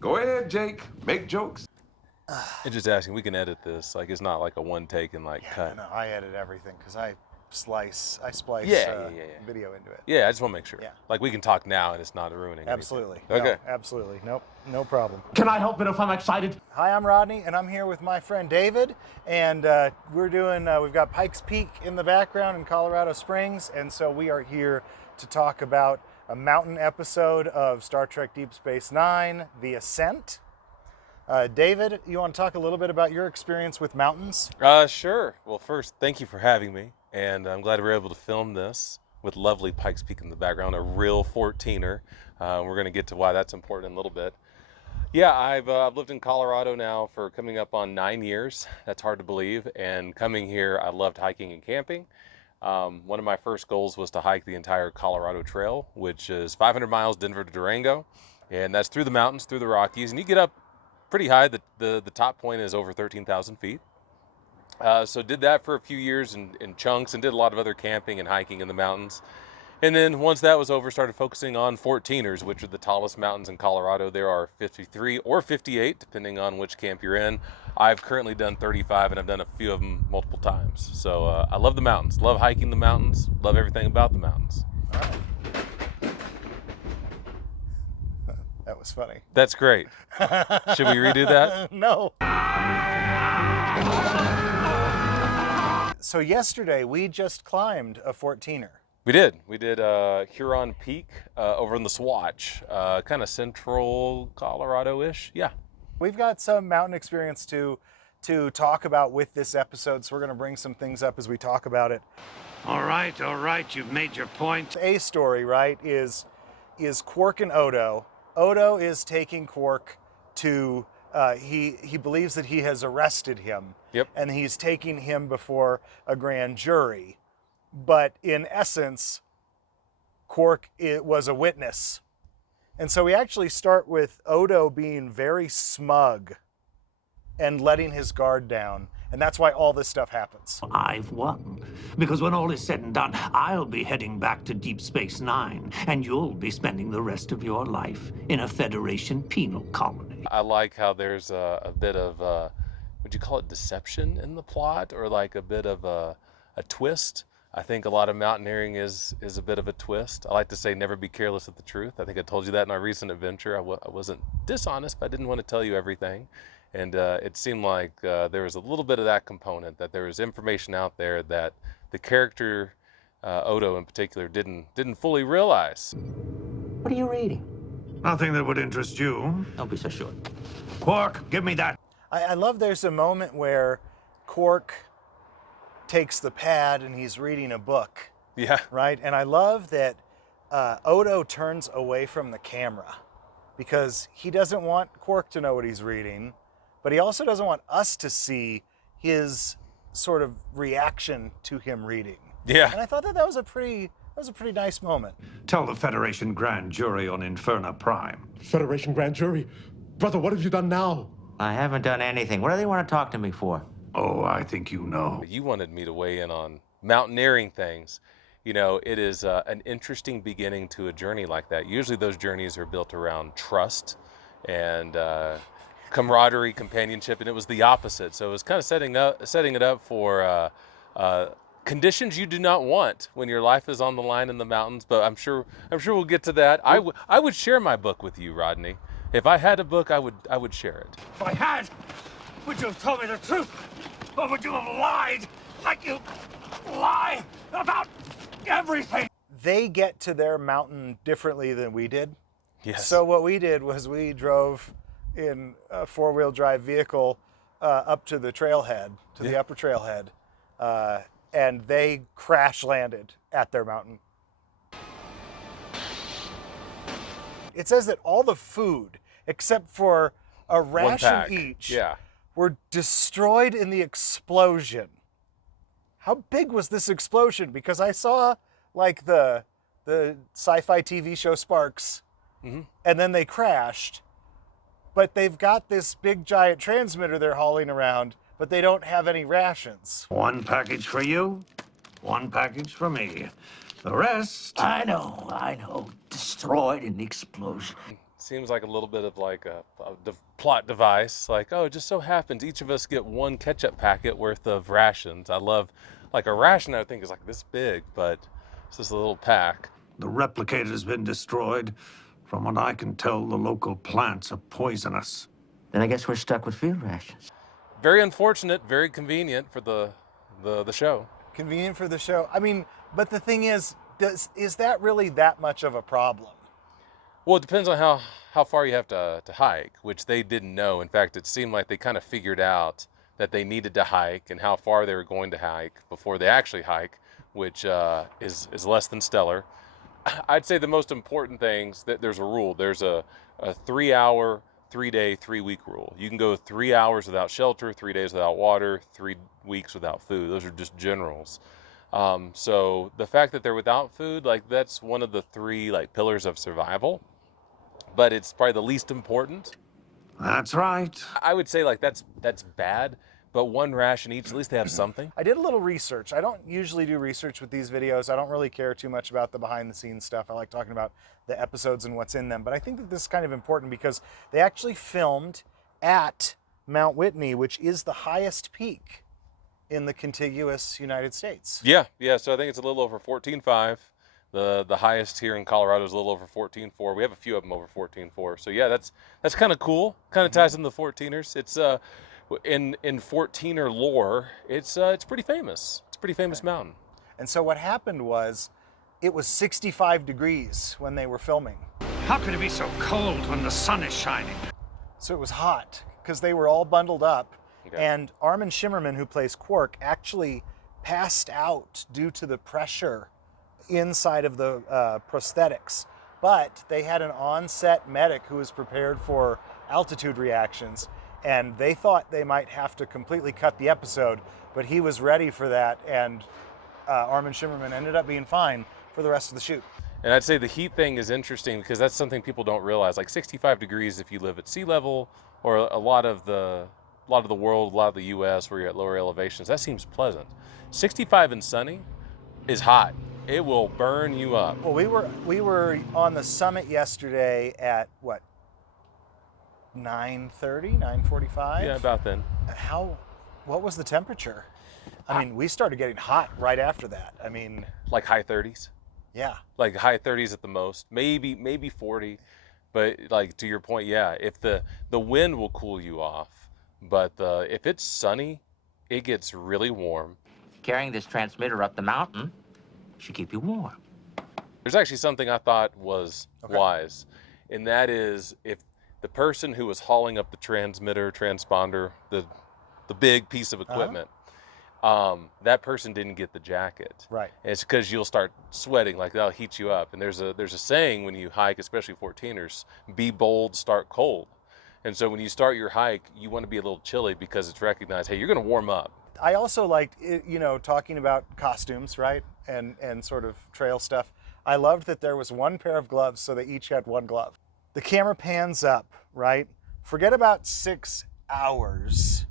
Go ahead, Jake. Make jokes. And just asking, we can edit this. Like, it's not like a one take and like cut. No, I edit everything because I splice Yeah. video into it. Yeah, I just want to make sure. Yeah. Like, we can talk now and it's not ruining Absolutely. anything. Okay. No, absolutely. Nope. No problem. Can I help it if I'm excited? Hi, I'm Rodney, and I'm here with my friend David, and we're doing, we've got Pikes Peak in the background in Colorado Springs, and so we are here to talk about a mountain episode of Star Trek Deep Space Nine, The Ascent. David, you want to talk a little bit about your experience with mountains? Sure. Well, first, thank you for having me, and I'm glad we're able to film this with lovely Pikes Peak in the background, a real 14er. We're going to get to why that's important in a little bit. Yeah, I've lived in Colorado now for coming up on 9 years. That's hard to believe. And coming here, I loved hiking and camping. One of my first goals was to hike the entire Colorado Trail, which is 500 miles, Denver to Durango. And that's through the mountains, through the Rockies. And you get up pretty high. The top point is over 13,000 feet. So did that for a few years in chunks and did a lot of other camping and hiking in the mountains. And then once that was over, started focusing on 14ers, which are the tallest mountains in Colorado. There are 53 or 58, depending on which camp you're in. I've currently done 35, and I've done a few of them multiple times. So I love the mountains, love hiking the mountains, love everything about the mountains. All right. That was funny. That's great. Should we redo that? No. So yesterday, we just climbed a 14er. We did. We did Huron Peak over in the Swatch, kind of central Colorado-ish. Yeah. We've got some mountain experience to talk about with this episode, so we're going to bring some things up as we talk about it. All right, you've made your point. A story, right, is Quark and Odo. Odo is taking Quark to, he believes that he has arrested him. Yep. And he's taking him before a grand jury. But in essence, Quark was a witness. And so we actually start with Odo being very smug and letting his guard down. And that's why all this stuff happens. I've won. Because when all is said and done, I'll be heading back to Deep Space Nine, and you'll be spending the rest of your life in a Federation penal colony. I like how there's a bit of, would you call it deception in the plot? Or like a bit of a twist? I think a lot of mountaineering is a bit of a twist. I like to say never be careless with the truth. I think I told you that in our recent adventure. I wasn't dishonest, but I didn't want to tell you everything. And it seemed like there was a little bit of that component, that there was information out there that the character, Odo in particular, didn't fully realize. What are you reading? Nothing that would interest you. Don't be so sure. Quark, give me that. I love there's a moment where Quark takes the pad and he's reading a book. Yeah. Right? And I love that Odo turns away from the camera because he doesn't want Quark to know what he's reading, but he also doesn't want us to see his sort of reaction to him reading. Yeah. And I thought that was a pretty nice moment. Tell the Federation Grand Jury on Inferna Prime. Federation Grand Jury? Brother, what have you done now? I haven't done anything. What do they want to talk to me for? Oh, I think you know. You wanted me to weigh in on mountaineering things. You know, it is an interesting beginning to a journey like that. Usually those journeys are built around trust and camaraderie, companionship, and it was the opposite. So it was kind of setting it up for conditions you do not want when your life is on the line in the mountains. But I'm sure we'll get to that. I would share my book with you, Rodney. If I had a book, I would share it. If I had, would you have told me the truth? Or would you have lied like you lie about everything? They get to their mountain differently than we did. Yes. So what we did was we drove in a four-wheel drive vehicle up to the trailhead, to the upper trailhead, and they crash landed at their mountain. It says that all the food, except for a ration each, were destroyed in the explosion. How big was this explosion? Because I saw like the sci-fi TV show Sparks, and then they crashed. But they've got this big giant transmitter they're hauling around, but they don't have any rations. One package for you, one package for me. The rest... I know. Destroyed in the explosion. seems like a little bit of like a plot device. Like, oh, it just so happens each of us get one ketchup packet worth of rations. I love, like a ration I think is like this big, but it's just a little pack. The replicator's been destroyed. From what I can tell, the local plants are poisonous. Then I guess we're stuck with field rations. Very unfortunate, very convenient for the show. Convenient for the show. I mean, but the thing is that really that much of a problem? Well, it depends on how far you have to hike, which they didn't know. In fact, it seemed like they kind of figured out that they needed to hike and how far they were going to hike before they actually hike, which is less than stellar. I'd say the most important things, that there's a rule. There's a 3-hour, 3-day, 3-week rule. You can go 3 hours without shelter, 3 days without water, 3 weeks without food. Those are just generals. So the fact that they're without food, like that's one of the 3 like pillars of survival, but it's probably the least important. That's right. I would say like that's bad, but 1 ration each, at least they have something. I did a little research. I don't usually do research with these videos. I don't really care too much about the behind the scenes stuff. I like talking about the episodes and what's in them, but I think that this is kind of important because they actually filmed at Mount Whitney, which is the highest peak in the contiguous United States. Yeah. So I think it's a little over 14.5. The highest here in Colorado is a little over 14.4. We have a few of them over 14.4. So yeah, that's kind of cool. Kind of ties in the 14ers. It's in 14er lore, it's pretty famous. It's a pretty famous mountain. And so what happened was, it was 65 degrees when they were filming. How could it be so cold when the sun is shining? So it was hot because they were all bundled up. Okay. And Armin Shimmerman, who plays Quark, actually passed out due to the pressure inside of the prosthetics. But they had an on-set medic who was prepared for altitude reactions, and they thought they might have to completely cut the episode, but he was ready for that, and Armin Shimmerman ended up being fine for the rest of the shoot. And I'd say the heat thing is interesting because that's something people don't realize. Like 65 degrees if you live at sea level, or a lot of the world, a lot of the U.S. where you're at lower elevations, that seems pleasant. 65 and sunny is hot. It will burn you up. Well, we were on the summit yesterday at what, 9:30, 9:45? Yeah, about then. What was the temperature? I mean, we started getting hot right after that. I mean, like high 30s. Yeah. Like high 30s at the most, maybe 40. But like to your point, yeah, if the wind will cool you off, but if it's sunny, it gets really warm. Carrying this transmitter up the mountain should keep you warm. There's actually something I thought was wise, and that is if the person who was hauling up the transmitter, transponder, the big piece of equipment, that person didn't get the jacket. Right. It's because you'll start sweating, like that'll heat you up. And there's a saying when you hike, especially 14ers, be bold, start cold. And so when you start your hike, you want to be a little chilly because it's recognized, hey, you're going to warm up. I also liked, talking about costumes, right? And sort of trail stuff. I loved that there was 1 pair of gloves, so they each had 1 glove. The camera pans up, right? Forget about 6 hours,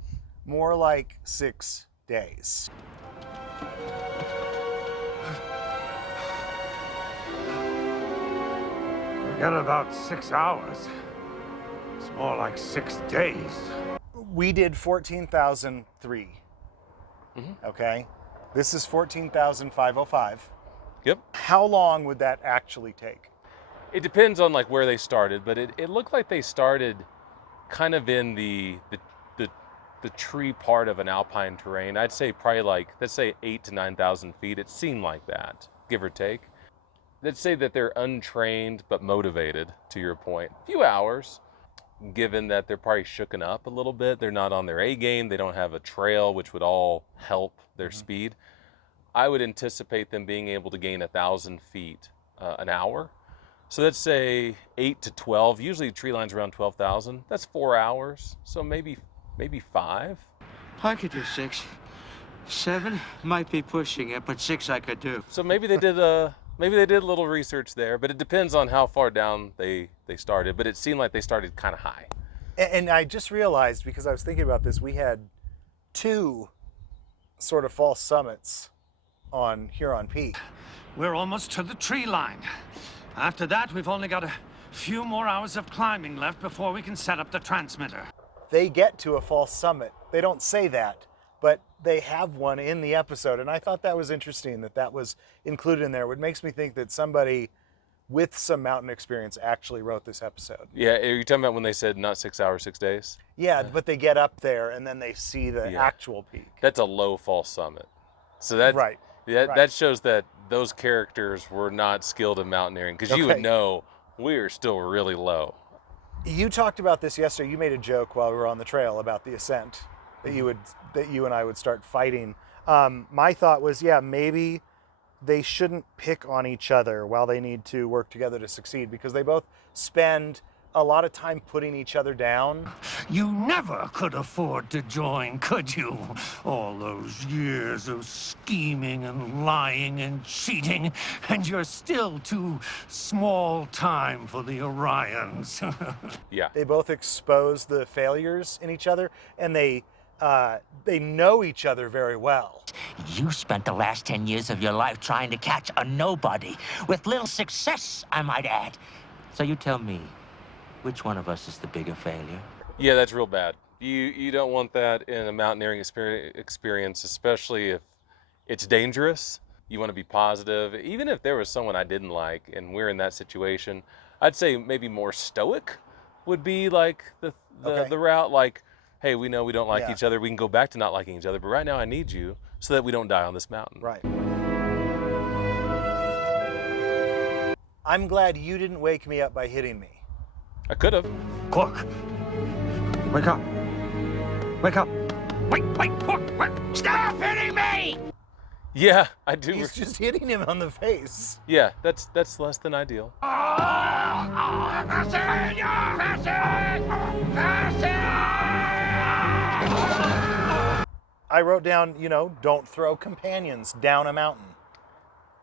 more like 6 days. Forget about 6 hours. It's more like 6 days. We did 14,003. Okay? This is 14,505. Yep. How long would that actually take? It depends on like where they started, but it looked like they started kind of in the tree part of an alpine terrain. I'd say probably like, let's say 8,000 to 9,000 feet. It seemed like that, give or take. Let's say that they're untrained but motivated, to your point. A few hours, given that they're probably shooken up a little bit. They're not on their A game. They don't have a trail, which would all help their speed. I would anticipate them being able to gain 1,000 feet an hour. So let's say 8 to 12. Usually the tree line's around 12,000. That's 4 hours. So maybe 5. I could do 6. 7 might be pushing it, but 6 I could do. So maybe they did a little research there, but it depends on how far down they started. But it seemed like they started kind of high. And I just realized, because I was thinking about this, we had 2 sort of false summits on Huron Peak. We're almost to the tree line. After that, we've only got a Few more hours of climbing left before we can set up the transmitter. They get to a false summit. They don't say that, but they have one in the episode. And I thought that was interesting that that was included in there. It makes me think that somebody with some mountain experience actually wrote this episode. Yeah, are you talking about when they said not 6 hours, 6 days? Yeah, but they get up there and then they see the actual peak. That's a low false summit. So that, Right. that shows that those characters were not skilled in mountaineering, because you would know we are still really low. You talked about this yesterday. You made a joke while we were on the trail about the Ascent, that you and I would start fighting. My thought was, maybe they shouldn't pick on each other while they need to work together to succeed, because they both spend a lot of time putting each other down. You never could afford to join, could you? All those years of scheming and lying and cheating, and you're still too small time for the Orions. Yeah. They both expose the failures in each other, and they know each other very well. You spent the last 10 years of your life trying to catch a nobody, with little success, I might add. So you tell me, which one of us is the bigger failure? Yeah, that's real bad. You don't want that in a mountaineering experience, especially if it's dangerous. You want to be positive. Even if there was someone I didn't like and we're in that situation, I'd say maybe more stoic would be like the route. Like, hey, we know we don't like each other. We can go back to not liking each other, but right now I need you so that we don't die on this mountain. Right. I'm glad you didn't wake me up by hitting me. I could have. Quark, Wake up. Wake up. wait, Quark, stop hitting me! Yeah, I do. He's just hitting him on the face. Yeah, that's less than ideal. I wrote down, don't throw companions down a mountain.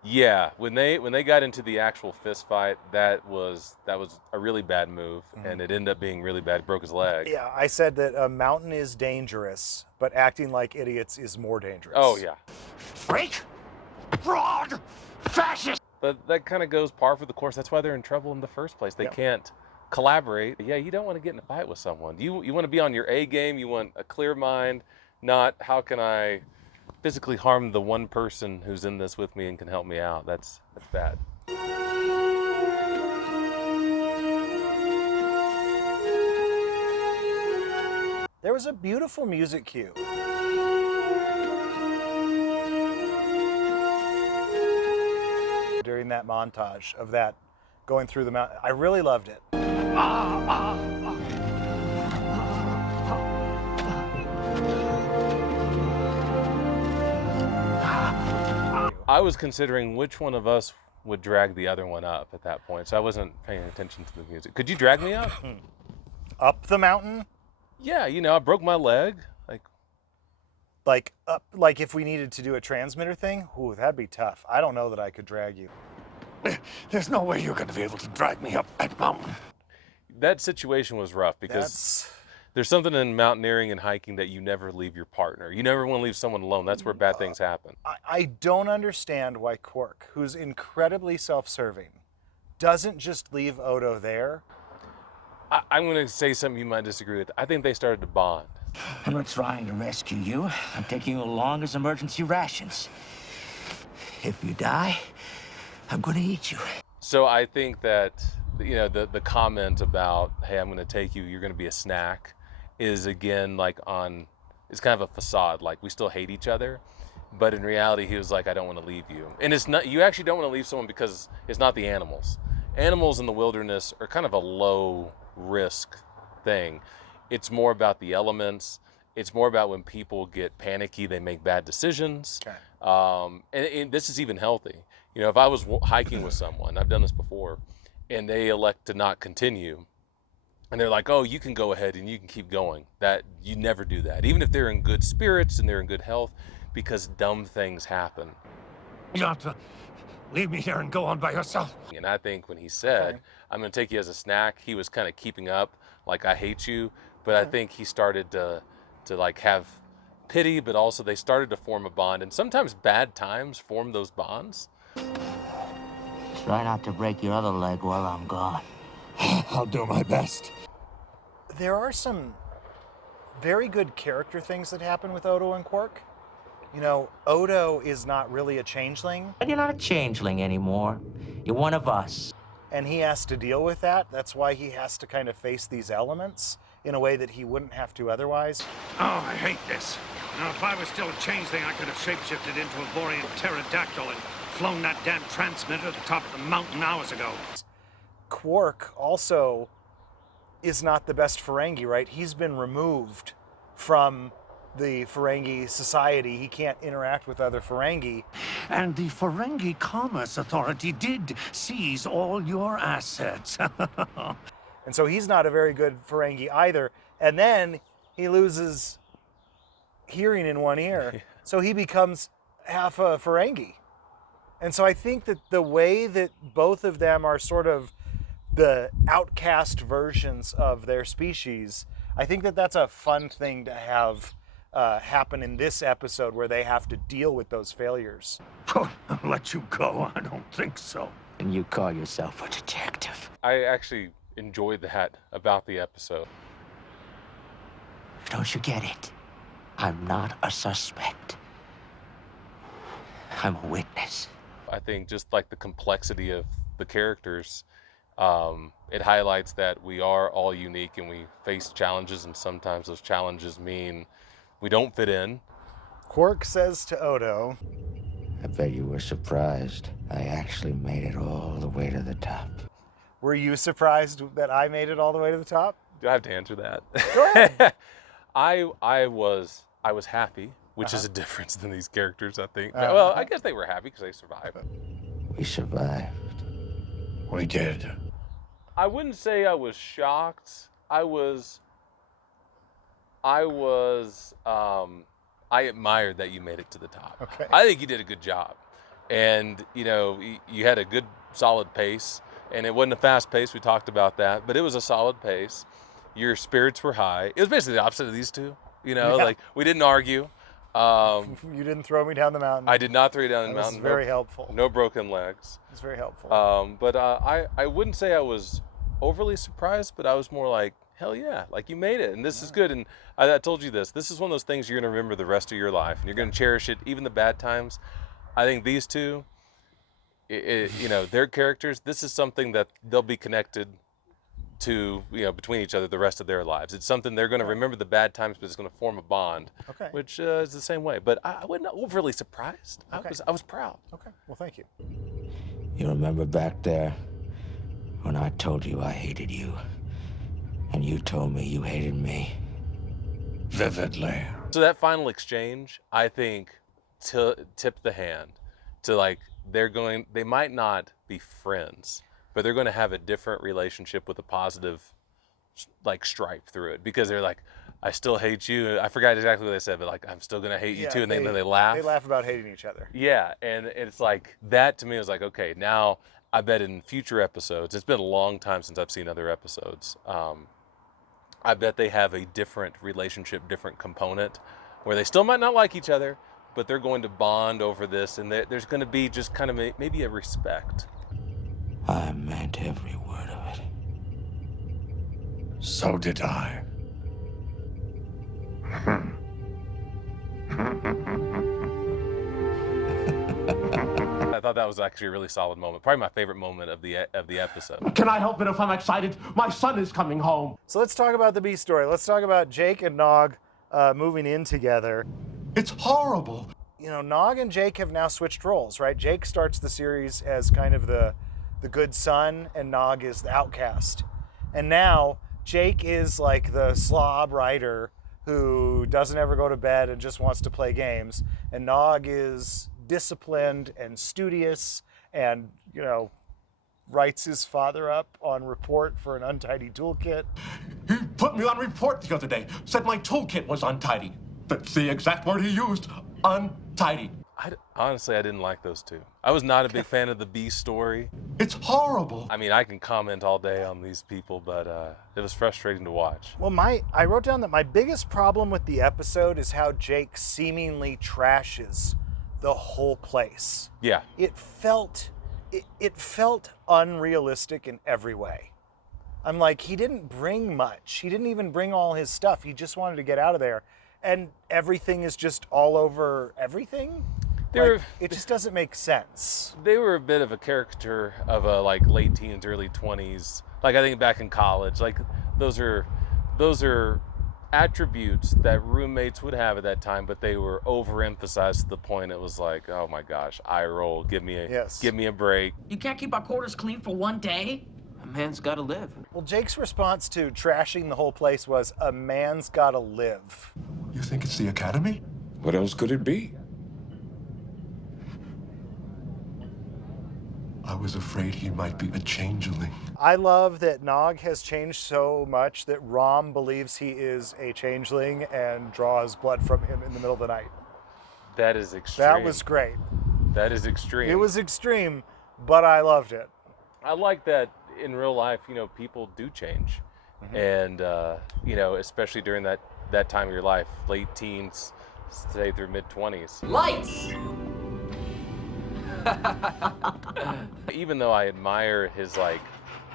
Yeah, when they got into the actual fist fight, that was a really bad move, and it ended up being really bad. It broke his leg. Yeah, I said that a mountain is dangerous, but acting like idiots is more dangerous. Oh yeah. Freak! Fraud! Fascist! But that kind of goes par for the course. That's why they're in trouble in the first place. They can't collaborate. Yeah, you don't want to get in a fight with someone. You want to be on your A game. You want a clear mind, not how can I physically harm the one person who's in this with me and can help me out. That's bad. There was a beautiful music cue. During that montage of that going through the mountain. I really loved it. I was considering which one of us would drag the other one up at that point, so I wasn't paying attention to the music. Could you drag me up? Up the mountain? Yeah, I broke my leg. Like up, like if we needed to do a transmitter thing? Ooh, that'd be tough. I don't know that I could drag you. There's no way you're going to be able to drag me up that mountain. That situation was rough because there's something in mountaineering and hiking that you never leave your partner. You never want to leave someone alone. That's where bad things happen. I don't understand why Quark, who's incredibly self-serving, doesn't just leave Odo there. I'm going to say something you might disagree with. I think they started to bond. I'm not trying to rescue you. I'm taking you along as emergency rations. If you die, I'm going to eat you. So I think that, the comment about, hey, I'm going to take you, you're going to be a snack, is again it's kind of a facade. Like, we still hate each other, but in reality, he was like, I don't want to leave you. And it's not, you actually don't want to leave someone because it's not the animals. Animals in the wilderness are kind of a low risk thing. It's more about the elements. It's more about when people get panicky, they make bad decisions. Okay. And this is even healthy. If I was hiking with someone, I've done this before, and they elect to not continue, and they're like, oh, you can go ahead and you can keep going. That you never do that, even if they're in good spirits and they're in good health, because dumb things happen. You have to leave me here and go on by yourself. And I think when he said, I'm going to take you as a snack, he was kind of keeping up, like, I hate you. But I think he started to have pity, but also they started to form a bond. And sometimes bad times form those bonds. Try not to break your other leg while I'm gone. I'll do my best. There are some very good character things that happen with Odo and Quark. You know, Odo is not really a changeling. But you're not a changeling anymore. You're one of us. And he has to deal with that. That's why he has to kind of face these elements in a way that he wouldn't have to otherwise. Oh, I hate this. Now, if I was still a changeling, I could have shapeshifted into a Borean pterodactyl and flown that damn transmitter to the top of the mountain hours ago. Quark also is not the best Ferengi, right? He's been removed from the Ferengi society. He can't interact with other Ferengi. And the Ferengi Commerce Authority did seize all your assets. And so he's not a very good Ferengi either. And then he loses hearing in one ear. So he becomes half a Ferengi. And so I think that the way that both of them are sort of the outcast versions of their species, I think that that's a fun thing to have happen in this episode where they have to deal with those failures. I'll let you go. I don't think so. And you call yourself a detective. I actually enjoyed that about the episode. Don't you get it? I'm not a suspect. I'm a witness. I think just like the complexity of the characters, it highlights that we are all unique and we face challenges, and sometimes those challenges mean we don't fit in. Quark says to Odo, I bet you were surprised. I actually made it all the way to the top. were you surprised that I made it all the way to the top? Do I have to answer that? Go ahead. I was happy, which is a difference than these characters, I think. Well, I guess they were happy because they survived. We survived. We did. I wouldn't say I was shocked. I admired that you made it to the top. Okay. I think you did a good job. And, you know, you had a good, solid pace. And it wasn't a fast pace, we talked about that, but it was a solid pace. Your spirits were high. It was basically the opposite of these two. You know, like, we didn't argue. You didn't throw me down the mountain. I did not throw you down the mountain. That was very helpful. No broken legs. It's very helpful. But I wouldn't say I was overly surprised, but I was more like, hell yeah, like you made it, and this is good. And I told you this is one of those things you're going to remember the rest of your life, and you're going to cherish it, even the bad times. I think these two, you know, their characters, this is something that they'll be connected to, you know, between each other the rest of their lives. It's something they're going to remember the bad times, but it's going to form a bond, which is the same way. But I wasn't overly surprised. I was proud. Okay, well, thank you. You remember back there when I told you I hated you, and you told me you hated me? Vividly. So that final exchange, I think, tipped the hand to, like, they might not be friends, but they're going to have a different relationship with a positive, like, stripe through it, because they're like, I still hate you. I forgot exactly what they said, but like, I'm still going to hate you too. And then they laugh. They laugh about hating each other. Yeah. And it's like, that to me was like, okay, now I bet in future episodes, it's been a long time since I've seen other episodes. I bet they have a different relationship, different component, where they still might not like each other, but they're going to bond over this, and there's going to be just kind of maybe a respect. I meant every word of it. So did I. I thought that was actually a really solid moment. Probably my favorite moment of the episode. Can I help it if I'm excited? My son is coming home. So let's talk about the B story. Let's talk about Jake and Nog moving in together. It's horrible. You know, Nog and Jake have now switched roles, right? Jake starts the series as kind of the good son, and Nog is the outcast. And now Jake is like the slob writer who doesn't ever go to bed and just wants to play games. And Nog is disciplined and studious and, you know, writes his father up on report for an untidy toolkit. He put me on report the other day, said my toolkit was untidy. That's the exact word he used, untidy. Honestly, I didn't like those two. I was not a big fan of the B story. It's horrible. I mean, I can comment all day on these people, but it was frustrating to watch. Well, I wrote down that my biggest problem with the episode is how Jake seemingly trashes the whole place. Yeah. It felt unrealistic in every way. I'm like, he didn't bring much. He didn't even bring all his stuff. He just wanted to get out of there. And everything is just all over everything? It just doesn't make sense. They were a bit of a caricature of a like late teens, early 20s. Like I think back in college, like those are attributes that roommates would have at that time, but they were overemphasized to the point it was like, oh my gosh, eye roll, give me a break. You can't keep our quarters clean for one day? A man's gotta live. Well, Jake's response to trashing the whole place was, a man's gotta live. You think it's the Academy? What else could it be? I was afraid he might be a changeling. I love that Nog has changed so much that Rom believes he is a changeling and draws blood from him in the middle of the night. That is extreme. That was great. That is extreme. It was extreme, but I loved it. I like that in real life, people do change. And, especially during that time of your life, late teens, say through mid-20s. Lights! Even though I admire his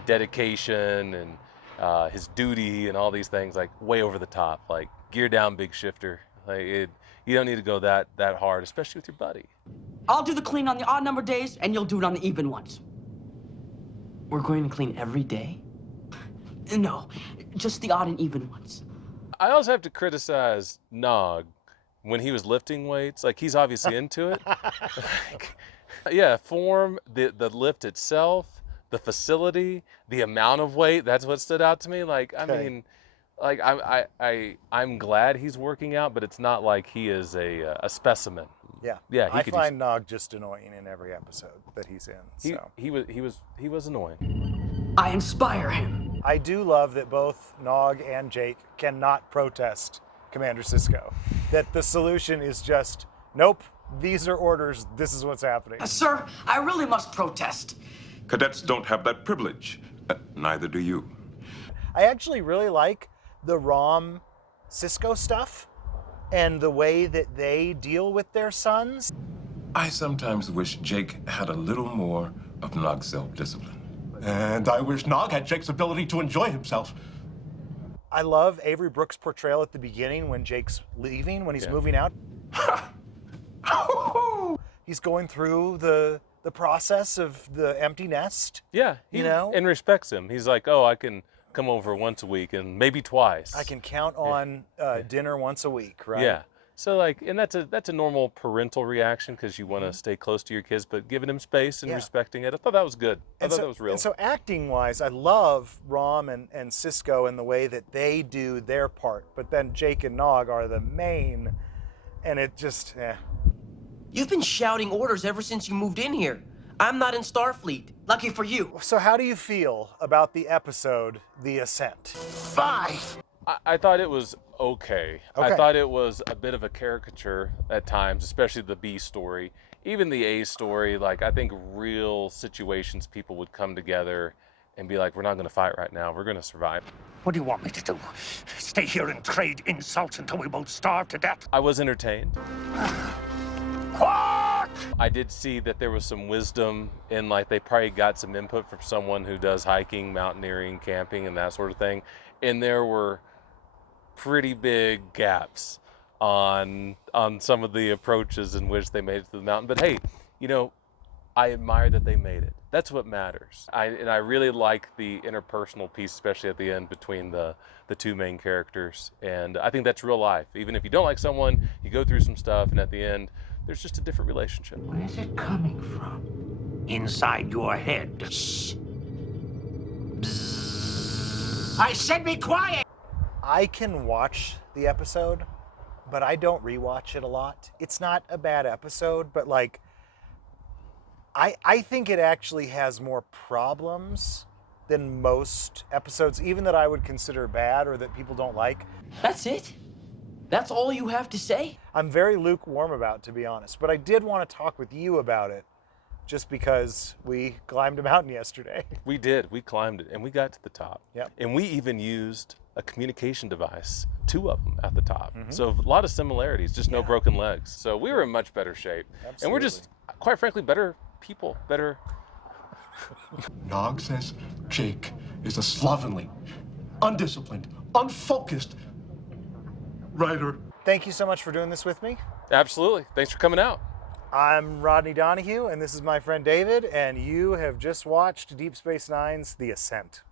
dedication and his duty and all these things, way over the top, gear down, big shifter. You don't need to go that hard, especially with your buddy. I'll do the clean on the odd number days, and you'll do it on the even ones. We're going to clean every day? No, just the odd and even ones. I also have to criticize Nog when he was lifting weights. He's obviously into it. Yeah, form, the lift itself, the facility, the amount of weight, that's what stood out to me. I'm glad he's working out, but it's not like he is a specimen. Yeah, I find Nog just annoying in every episode that he's in. So. He was annoying. I inspire him. I do love that both Nog and Jake cannot protest Commander Sisko. That the solution is just, nope, these are orders, this is what's happening. Sir, I really must protest. Cadets don't have that privilege. Neither do you. I actually really like the Rom Sisko stuff and the way that they deal with their sons. I sometimes wish Jake had a little more of Nog's self-discipline. And I wish Nog had Jake's ability to enjoy himself. I love Avery Brooks' portrayal at the beginning when Jake's leaving, when he's moving out. He's going through the process of the empty nest. Yeah, and respects him. He's like, oh, I can come over once a week and maybe twice. I can count on dinner once a week, right? Yeah. So and that's a normal parental reaction because you want to stay close to your kids, but giving him space and respecting it. I thought that was good. I thought that was real. And so acting-wise, I love Rom and Sisko and the way that they do their part, but then Jake and Nog are the main, and it just, You've been shouting orders ever since you moved in here. I'm not in Starfleet. Lucky for you. So how do you feel about the episode, The Ascent? 5. I thought it was okay. I thought it was a bit of a caricature at times, especially the B story. Even the A story, I think real situations people would come together and be like, we're not going to fight right now. We're going to survive. What do you want me to do? Stay here and trade insults until we both starve to death? I was entertained. What? I did see that there was some wisdom in they probably got some input from someone who does hiking, mountaineering, camping, and that sort of thing. And there were pretty big gaps on some of the approaches in which they made it to the mountain. But hey, I admire that they made it. That's what matters. I really like the interpersonal piece, especially at the end between the two main characters. And I think that's real life. Even if you don't like someone, you go through some stuff, and at the end, there's just a different relationship. Where's it coming from? Inside your head. Shh. I said be quiet! I can watch the episode, but I don't rewatch it a lot. It's not a bad episode, but I think it actually has more problems than most episodes, even that I would consider bad or that people don't like. That's it? That's all you have to say? I'm very lukewarm about it, to be honest, but I did want to talk with you about it just because we climbed a mountain yesterday. We did. We climbed it, and we got to the top. Yep. And we even used a communication device, 2 of them at the top. So a lot of similarities, just no broken legs. So we were in much better shape. Absolutely. And we're just, quite frankly, better people, better Nog says Jake is a slovenly, undisciplined, unfocused writer. Thank you so much for doing this with me. Absolutely. Thanks for coming out. I'm Rodney Donahue, and this is my friend David, and you have just watched Deep Space Nine's The Ascent.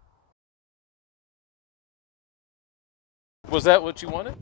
Was that what you wanted?